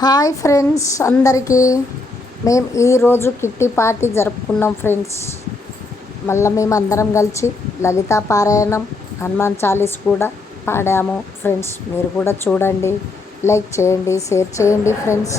Hi friends అందరికీ. మేము ఈరోజు కిట్టి పార్టీ జరుపుకున్నాం ఫ్రెండ్స్. మళ్ళీ మేము అందరం కలిసి లలితా పారాయణం, హనుమాన్ చాలీస్ కూడా పాడాము ఫ్రెండ్స్. మీరు కూడా చూడండి, లైక్ చేయండి, షేర్ చేయండి ఫ్రెండ్స్.